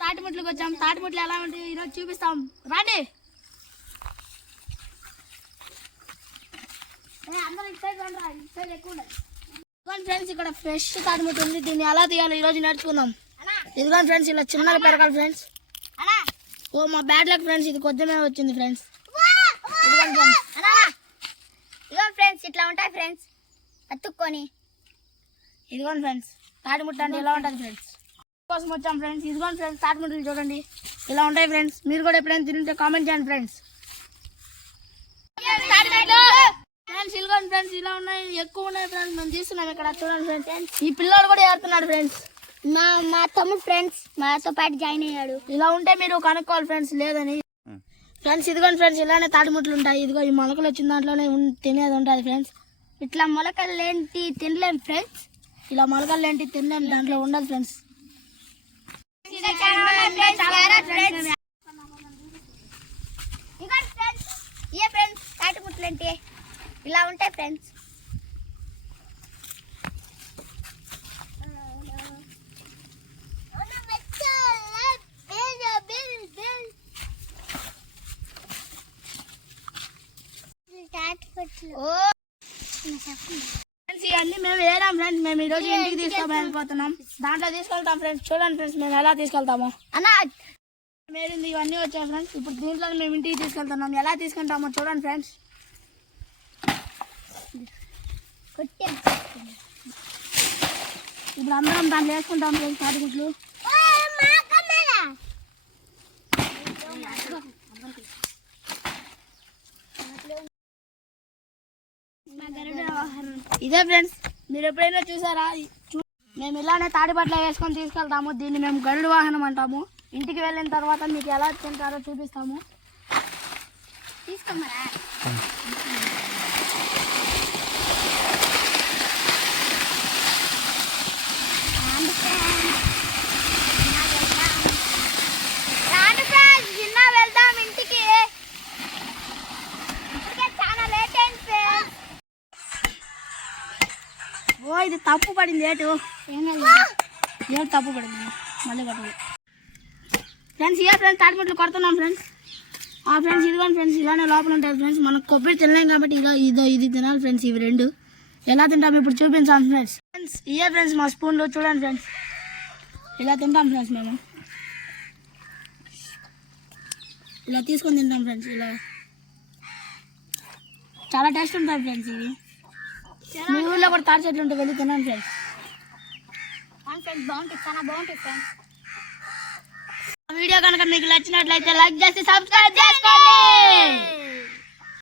తాటిముట్లకు వచ్చాం. తాటిముట్లు ఎలా ఉంటాయి ఈరోజు చూపిస్తాం రాండి. అందరూ ఇటు సైడ్ రండి, ఇటు సైడ్ ఎక్కువ ఉన్నాయి. ఇదిగోండి ఫ్రెండ్స్, ఇక్కడ ఫ్రెష్ తాటిముట్టు ఉంది. దీన్ని ఎలా తీయాలో ఈరోజు నేర్చుకుందాం. ఇదిగోండి ఫ్రెండ్స్, ఇలా చిన్నగా పెరగాలి ఫ్రెండ్స్. ఓ మా బ్యాడ్ లక్ ఫ్రెండ్స్, ఇది కొద్దిమే వచ్చింది ఫ్రెండ్స్. ఇదిగోండి ఫ్రెండ్స్, ఇట్లా ఉంటాయి ఫ్రెండ్స్ అతుక్కొని. ఇదిగోండి ఫ్రెండ్స్, తాటిముట్టు అంటే ఇలా ఉంటుంది ఫ్రెండ్స్. కోసం వచ్చాం ఫ్రెండ్స్. ఇదిగోండి ఫ్రెండ్స్, తాటిముట్టలు చూడండి ఇలా ఉంటాయి ఫ్రెండ్స్. మీరు కూడా ఎప్పుడైనా తింటే కామెంట్ చేయండి ఫ్రెండ్స్. ఫ్రెండ్స్ ఇదిగోండి ఫ్రెండ్స్, ఇలా ఉన్నాయి, ఎక్కువ ఉన్నాయి ఫ్రెండ్స్. మేము తీస్తున్నాం ఇక్కడ చూడండి ఫ్రెండ్స్. ఈ పిల్లోడు కూడా ఏడుతున్నాడు ఫ్రెండ్స్. మా తమ్ముడు ఫ్రెండ్స్ మాతో పాటు జాయిన్ అయ్యాడు. ఇలా ఉంటే మీరు కనుక్కోవాలి ఫ్రెండ్స్, లేదని. ఫ్రెండ్స్ ఇదిగోండి ఫ్రెండ్స్, ఇలానే తాటిముట్లు ఉంటాయి. ఇదిగో ఈ మొలకలు వచ్చిన దాంట్లోనే తినేది ఉంటుంది ఫ్రెండ్స్. ఇట్లా మొలకలు ఏంటి తినలేము ఫ్రెండ్స్. ఇలా మొలకలు ఏంటి తినలేము, దాంట్లో ఉండదు ఫ్రెండ్స్. తాటిముట్లు అంటే ఇలా ఉంటాయి ఫ్రెండ్స్. ఇవన్నీ మేము వేరాం ఫ్రెండ్స్. మేము ఈరోజు ఇంటికి తీసుకెళ్ళిపోతున్నాం. దాంట్లో తీసుకెళ్తాం ఫ్రెండ్స్. చూడండి ఫ్రెండ్స్, మేము ఎలా తీసుకెళ్తామో. మేరింది ఇవన్నీ వచ్చాయి ఫ్రెండ్స్. ఇప్పుడు దీంట్లో మేము ఇంటికి తీసుకెళ్తున్నాం. ఎలా తీసుకుంటామో చూడండి ఫ్రెండ్స్. ఇప్పుడు అందరం దాంట్లో వేసుకుంటాం ఫ్రెండ్స్ తాటిముట్లు. ఇదే ఫ్రెండ్స్, మీరు ఎప్పుడైనా చూసారా? మేము ఇలానే తాడిపట్ల వేసుకొని తీసుకెళ్తాము. దీన్ని మేము గరుడు వాహనం అంటాము. ఇంటికి వెళ్ళిన తర్వాత మీకు ఎలా తింటారో చూపిస్తాము. తీసుకోమరా వెళ్దాం ఇంటికి. చాలా లేట్ అయింది. ఓ ఇది తప్పు పడింది. ఏటు తప్పు పడింది, మళ్ళీ కట్టాలి ఫ్రెండ్స్. ఇదే ఫ్రెండ్స్ తాటిముట్లు కొడుతున్నాం ఫ్రెండ్స్. ఫ్రెండ్స్ ఇదిగోండి ఫ్రెండ్స్, ఇలానే లోపల ఉంటుంది ఫ్రెండ్స్. మనం కొబ్బరి తినలేం కాబట్టి ఇది తినాలి ఫ్రెండ్స్. ఇవి రెండు ఎలా తింటాం ఇప్పుడు చూపించాం ఫ్రెండ్స్. ఇదే ఫ్రెండ్స్ మా స్పూన్లు చూడండి ఫ్రెండ్స్. ఇలా తింటాం ఫ్రెండ్స్. మేము ఇలా తీసుకొని తింటాం ఫ్రెండ్స్. ఇలా చాలా టేస్ట్ ఉంటాయి ఫ్రెండ్స్. ఇవి మీ ఊళ్ళో కూడా తాటి చెట్లు ఉంటే వెళ్ళి తినండి ఫ్రెండ్స్. బాగుంటుంది, చాలా బాగుంటుంది ఫ్రెండ్స్. వీడియో కనుక మీకు నచ్చినట్లయితే లైక్ చేసి సబ్స్క్రైబ్ చేసుకోండి.